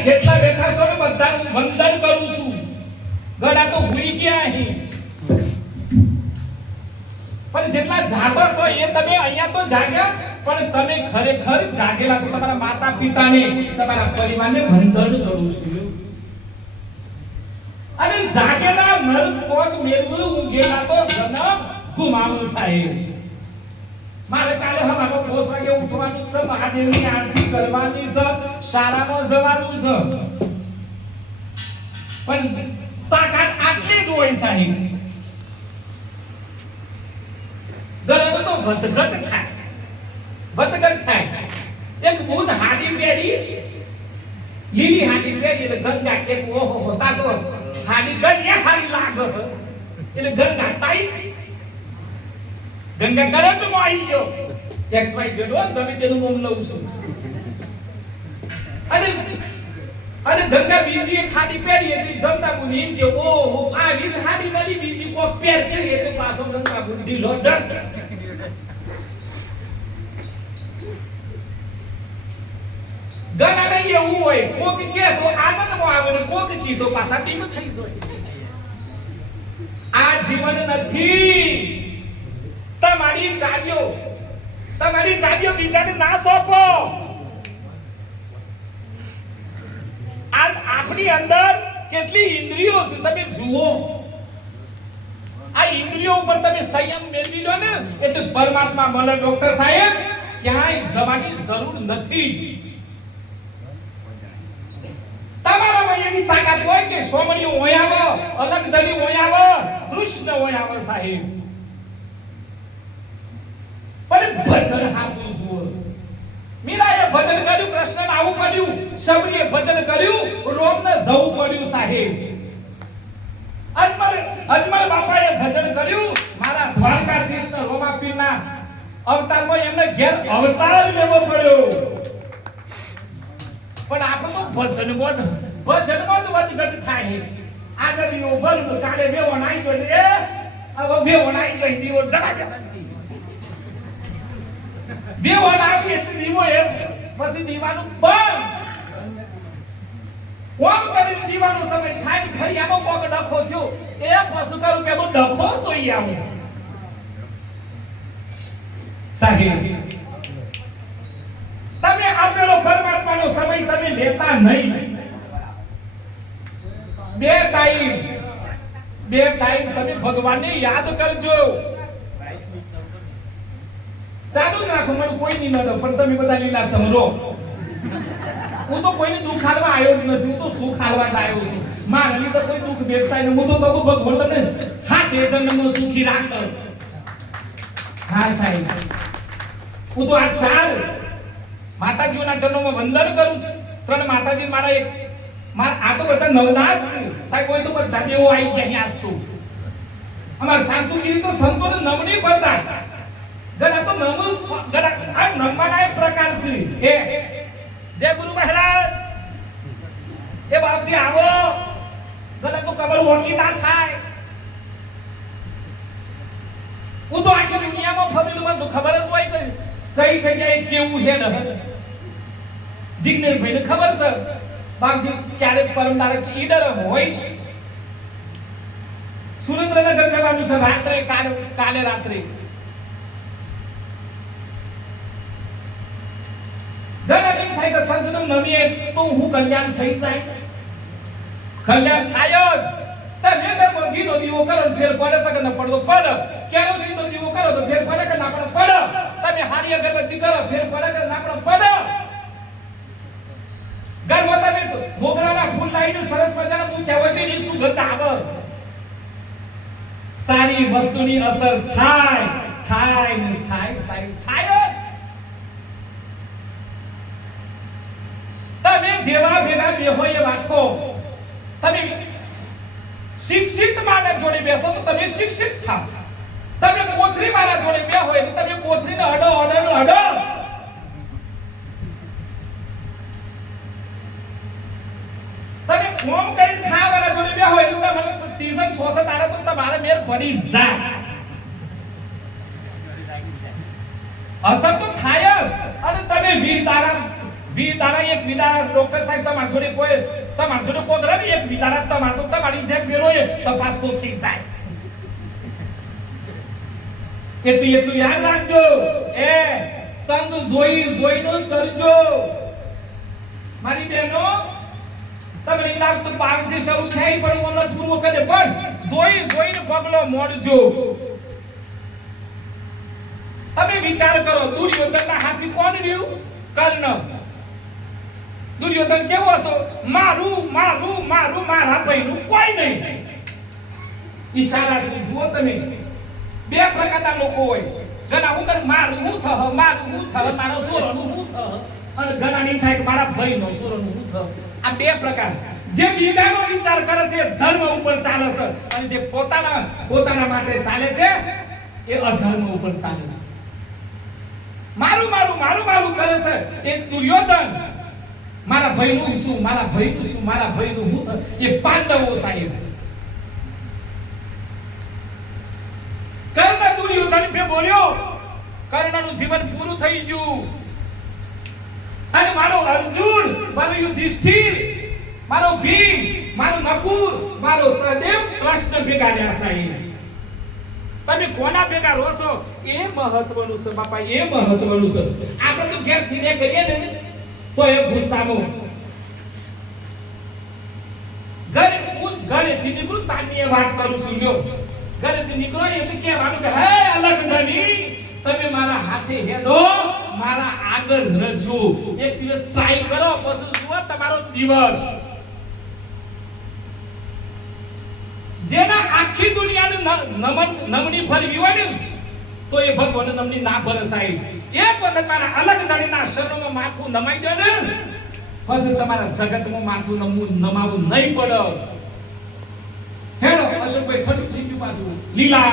અહીંયા જેટલા બેઠા છો ને બધાનું વંદન કરું છું. ગડા તો ભૂલી ગયા અહીં. પણ જેટલા જાગો છો એ તમે અહીંયા તો જાગ્યા, પણ તમે ખરેખર જાગેલા છો. તમારા માતા પિતાને, તમારા પરિવારને વંદન કરું છું. અને જાગેલા નર્સ કોટ મેળવું ઊંઘેલા તો જન્મ ગુમાવું સાહેબ. મારે કાલે હમારો 5 વાગે ઉઠવાનું છે, મહાદેવની આરતી કરવાની છે, શાળામાં જવાનું છે. પણ તાકાત આટલી જ હોય સાહેબ. ગરજ તો વધઘટ થાય. એક બુધ હાડી પહેરી, લીલી હાડી પહેરી એટલે ગંગા કે ઓહો હોતા તો હાડી ગણ્યા હાડી લાગે એટલે ગંગા ટાઈટ. ગંગા કરંટ માં આવી ગયો. XY જેડો તમે તેનું નામ લઉં છું. અને ગંગા બીજી એક હાડી પહેરી એટલે જમતા બુદ્ધિ એમ કે ઓહો આ બીજ હાડી મળી બીજી કોક પહેર કરી એટલે પાછો ગંગા બુદ્ધિ લોડસ. ગણા નહીં એવું હોય, કોક કે તો આનંદમાં આવે ને કોક કી તો પાછા ટીમ થઈ જાય. આ જીવન નથી. તમારી ચાવીઓ બીજાને ના સોંપો. આપણી અંદર કેટલી ઇન્દ્રિયો છે તમે જુઓ. આ ઇન્દ્રિયો ઉપર તમે સંયમ મેળવી લો ને એટલે પરમાત્મા મળે. ડોક્ટર સાહેબ ક્યાંય જવાની જરૂર નથી. તમારામાં એવી તાકાત હોય કે સોમણીઓ હોય આવો, અલગ દલી હોય આવો, કૃષ્ણ હોય આવો સાહેબ. પણ ભજન હાસુ જુઓ. મીરાએ ભજન કર્યું, કૃષ્ણને આવું કર્યું, શબરીએ ભજન કર્યું, રોમને જવું પડ્યું સાહેબ. અજમલ બાપાએ ભજન કર્યું, મારા દ્વારકાધીશના રોમાપીરના અવતારમાં એમને ઘેર અવતાર લેવો પડ્યો. પણ આપણે તો ભજનમાં જ વધઘટ થાય. આગળ યો ભરવું કાલે બે વણાઈ જો લે હવે બે વણાઈ જો દીવો જરા જરા બે વણાવી એટલે દીવો એમ પછી દીવાનું બંધ. ઓમ કરીને દીવાનો સમય થાય ખરી આનો કોક ડખો થયો એ પશુ કરું પેલો ડખો જોઈએ આવું સાહેબ. તમે આપેલો પરમાત્માનો સમય તમે લેતા નહીં. બે ટાઈમ તમે ભગવાનને યાદ કરજો. ચાલુ જ રાખો, મને કોઈ નહીં નડો, પણ તમે બધા લીલા સમરો. હું તો કોઈને દુઃખ હાલવા આવ્યો જ નથી, હું તો સુખ હાલવા જ આવ્યો છું. મારા લીધે કોઈ દુઃખ દેખાય ને હું તો બાબુ ભગવાન તમને હાથે જન્મનો સુખી રાખ. હા સાહેબ, હું તો આ 4 માતાજીઓના ચરણોમાં વંદન કરું છું. 3 માતાજી મારા એક આ તો બધા નવનાથ છે સાહેબ. કોઈ તો બધા દેવો આવી ગયા અહીં. આજ તો અમાર શાંતુગીરી તો સંતોને નમણી પડતા. ગણા તો ગણા આ નમવાના એક પ્રકાર છે. એ જય ગુરુ મહારાજ, એ બાપજી આવો. ગણા તો કબર ઓળખી ના થાય. હું તો આખી દુનિયામાં ફરેલું, મને તો ખબર જ હોય કઈ જગ્યાએ કેવું છે. જિગ્નેશભાઈને ખબર છે બાપજી ક્યારે પરમદારે ઈડર હોય છે. સુરેન્દ્રનગર જવાનું છે રાત્રે, કાલે રાત્રે. ઘણા એમ થાય કે સંતનું નમીએ તો હું કલ્યાણ થઈ જાય. કલ્યાણ થાય જ. તમે ઘરમાં ઘીનો દીવો કરો ને ફેર પડે છે કે ન પડતો પડે. કેરોસીનનો દીવો કરો તો ફેર પડે કે ના પડે. તમે હારી અગરબત્તી કરો ફેર પડે કે ના પડે. ઘરમાં તમે મોગરાના ફૂલ લાવીને સરસ મજાના મૂક્યા હોય તો એની સુગંધ આવે. સારી વસ્તુની અસર થાય સાહેબ, થાય જ. તમે જેવા ભેગા બે હોય એ વાતો. તમે શિક્ષિત માણસ જોડે બેસો તો તમે શિક્ષિત થાવ. તમે કોથરી વાળા જોડે બે હોય તો તમે કોથરીને અડો. તમે ફોર્મ કરી ખાવાના જોડે બે હોય તો તમને ત્રીજન ચોથા તારે તો તમારે મેર પડી જાય. અસર તો થાય જ. અને તમે 20 તારા વિદારા એક વિદારા ડોક્ટર સાહેબ તમાર જોડે કોઈ તમાર જોડે કોદરા ને એક વિદારા તમાર તો તમારી જે પેલો એ તપાસ તો થઈ જાય. એટલું યાદ રાખજો. એ સંગ જોઈને કરજો. મારી બહેનો તમે લાગતું બાર જે શરૂ થાય પણ ઓનત પૂર્વ કરે પણ જોઈને પગલો મોડજો. તમે વિચાર કરો દુર્યોધનના હાથી કોણ રહ્યું? કર્ણ. દુર્યોધન કેવો હતો? મારું મારા ભાઈનું કોઈ નહીં. ઈશારા થી જુઓ તમે. બે પ્રકારના લોકો હોય. ઘણા હું કર મારું હું થહ મારો સોરનું હું થહ અને ઘણા ની થાય કે મારા ભાઈનો સોરનું હું થહ. આ બે પ્રકાર. જે બીજાનો વિચાર કરે છે ધર્મ ઉપર ચાલે છે અને જે પોતાના માટે ચાલે છે એ અધર્મ ઉપર ચાલે છે. મારું કરે છે એ દુર્યોધન. મારા ભાઈનું હું થહ. એ પાંડવો સાહેબ. કર્ણ દુર્યોધન પે બોલ્યો. કર્ણનું જીવન પૂરું થઈ ગયું. અને મારો અર્જુન, મારો યુધિષ્ઠિર, મારો ભીમ, મારો નકુર, મારો સહદેવ કૃષ્ણ ભેગા રહ્યા સાહેબ. તમે કોના ભેગા રહો છો એ મહત્વનું છે બાપા, એ મહત્વનું છે. આપણે તો ઘેર થઈને કરીએ ને તો એ ગુસ્સામાં ઘરેથી નીકળું તાની વાત કરું છું. લ્યો ઘરેથી નીકળો એટલે કહેવાનું કે હે અલગ ધણી તમે મારા હાથે હેડો, મારા આગળ રજો. એક દિવસ ટ્રાય કરો પછી શું તમારો દિવસ. જેના આખી દુનિયાને નમણી ભરવી હોય ને તો એ ભગવાન નમણી ના ભરે સાહેબ. એક વખત મારા અલગ ધણીના શરણોમાં માથું નમાઈ દે ને પછી તમારા જગતમાં માથું નમાવું નહીં પડે. હેડો અશોકભાઈ ઠંડુ થઈ ગયું પાછું લીલા